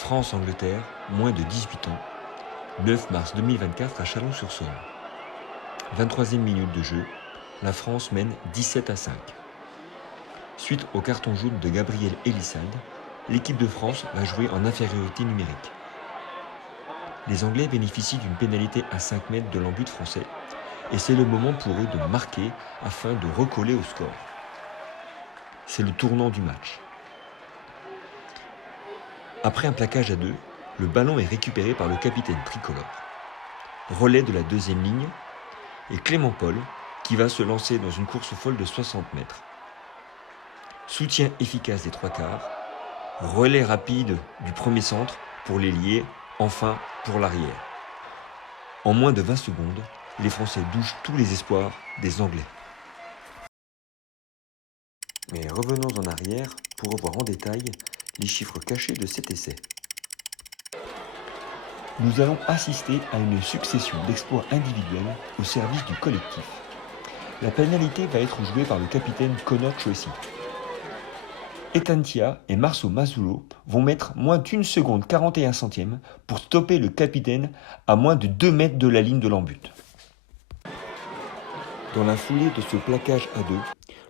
France-Angleterre, moins de 18 ans, 9 mars 2024 à Chalon-sur-Saône. 23e minute de jeu, la France mène 17-5. Suite au carton jaune de Gabriel Elissalde, l'équipe de France va jouer en infériorité numérique. Les Anglais bénéficient d'une pénalité à 5 mètres de l'embut français et c'est le moment pour eux de marquer afin de recoller au score. C'est le tournant du match. Après un plaquage à 2, le ballon est récupéré par le capitaine tricolore. Relais de la deuxième ligne et Clément Paul qui va se lancer dans une course folle de 60 mètres. Soutien efficace des trois quarts, relais rapide du premier centre pour l'ailier, enfin pour l'arrière. En moins de 20 secondes, les Français douchent tous les espoirs des Anglais. Mais revenons en arrière pour revoir en détail les chiffres cachés de cet essai. Nous allons assister à une succession d'exploits individuels au service du collectif. La pénalité va être jouée par le capitaine Conor Tracy. Etantia et Marceau Mazzullo vont mettre moins d'1 seconde 41 centièmes pour stopper le capitaine à moins de 2 mètres de la ligne de l'embut. Dans la foulée de ce plaquage à 2,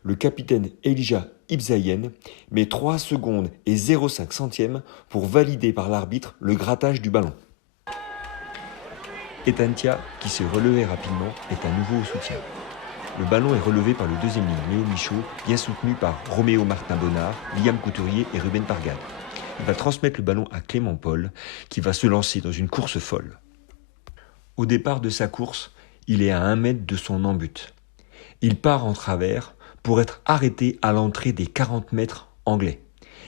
le capitaine Elijah Ibzayen met 3 secondes et 0,5 centièmes pour valider par l'arbitre le grattage du ballon. Etantia, qui s'est relevé rapidement, est à nouveau au soutien. Le ballon est relevé par le deuxième ligne, Léo Michaud, bien soutenu par Roméo Martin Bonnard, Liam Couturier et Ruben Pargade. Il va transmettre le ballon à Clément Paul, qui va se lancer dans une course folle. Au départ de sa course, il est à 1 mètre de son embut. Il part en travers pour être arrêté à l'entrée des 40 mètres anglais.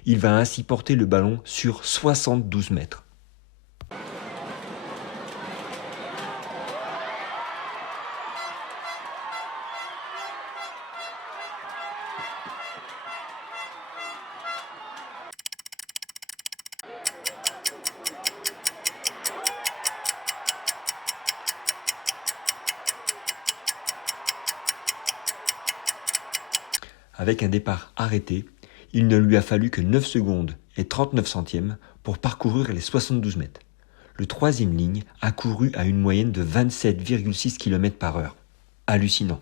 Il va ainsi porter le ballon sur 72 mètres. Avec un départ arrêté, il ne lui a fallu que 9 secondes et 39 centièmes pour parcourir les 72 mètres. Le troisième ligne a couru à une moyenne de 27,6 km par heure. Hallucinant.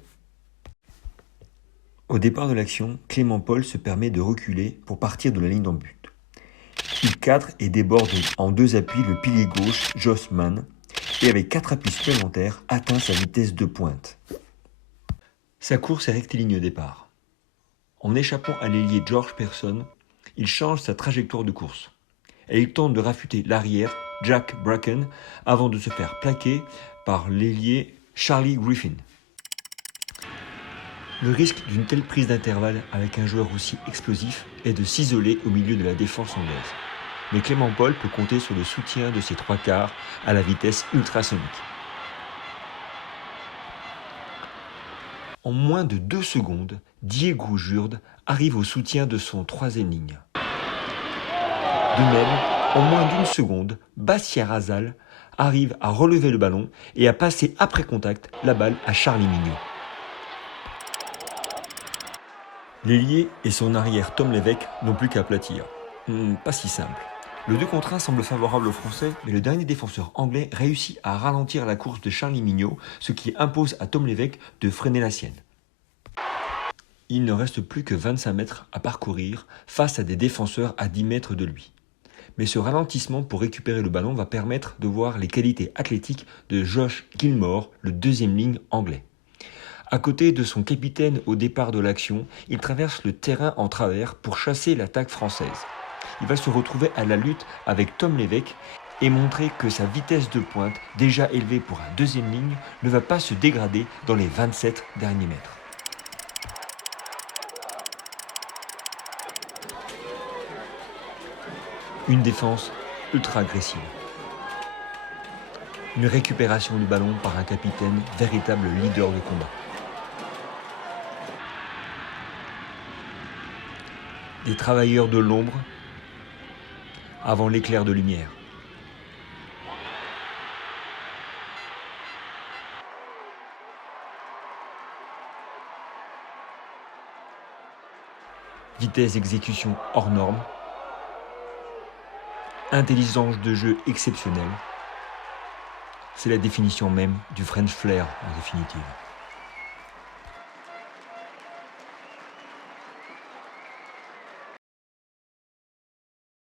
Au départ de l'action, Clément Paul se permet de reculer pour partir de la ligne d'embut. Il cadre et déborde en 2 appuis le pilier gauche Josh Mann et avec 4 appuis supplémentaires atteint sa vitesse de pointe. Sa course est rectiligne au départ. En échappant à l'ailier George Pearson, il change sa trajectoire de course. Et il tente de rafuter l'arrière, Jack Bracken, avant de se faire plaquer par l'ailier Charlie Griffin. Le risque d'une telle prise d'intervalle avec un joueur aussi explosif est de s'isoler au milieu de la défense anglaise. Mais Clément Paul peut compter sur le soutien de ses trois quarts à la vitesse ultrasonique. En moins de 2 secondes, Diego Jurde arrive au soutien de son troisième ligne. De même, en moins d'1 seconde, Bastien Razal arrive à relever le ballon et à passer après contact la balle à Charlie Mignot. L'ailier et son arrière Tom Lévesque n'ont plus qu'à aplatir. Pas si simple. Le 2 contre 1 semble favorable aux Français, mais le dernier défenseur anglais réussit à ralentir la course de Charlie Mignot, ce qui impose à Tom Lévesque de freiner la sienne. Il ne reste plus que 25 mètres à parcourir face à des défenseurs à 10 mètres de lui. Mais ce ralentissement pour récupérer le ballon va permettre de voir les qualités athlétiques de Josh Gilmore, le deuxième ligne anglais. À côté de son capitaine au départ de l'action, il traverse le terrain en travers pour chasser l'attaque française. Il va se retrouver à la lutte avec Tom Lévesque et montrer que sa vitesse de pointe, déjà élevée pour un deuxième ligne, ne va pas se dégrader dans les 27 derniers mètres. Une défense ultra agressive. Une récupération du ballon par un capitaine, véritable leader de combat. Des travailleurs de l'ombre avant l'éclair de lumière. Vitesse d'exécution hors norme. intelligence de jeu exceptionnelle. C'est la définition même du French Flair en définitive.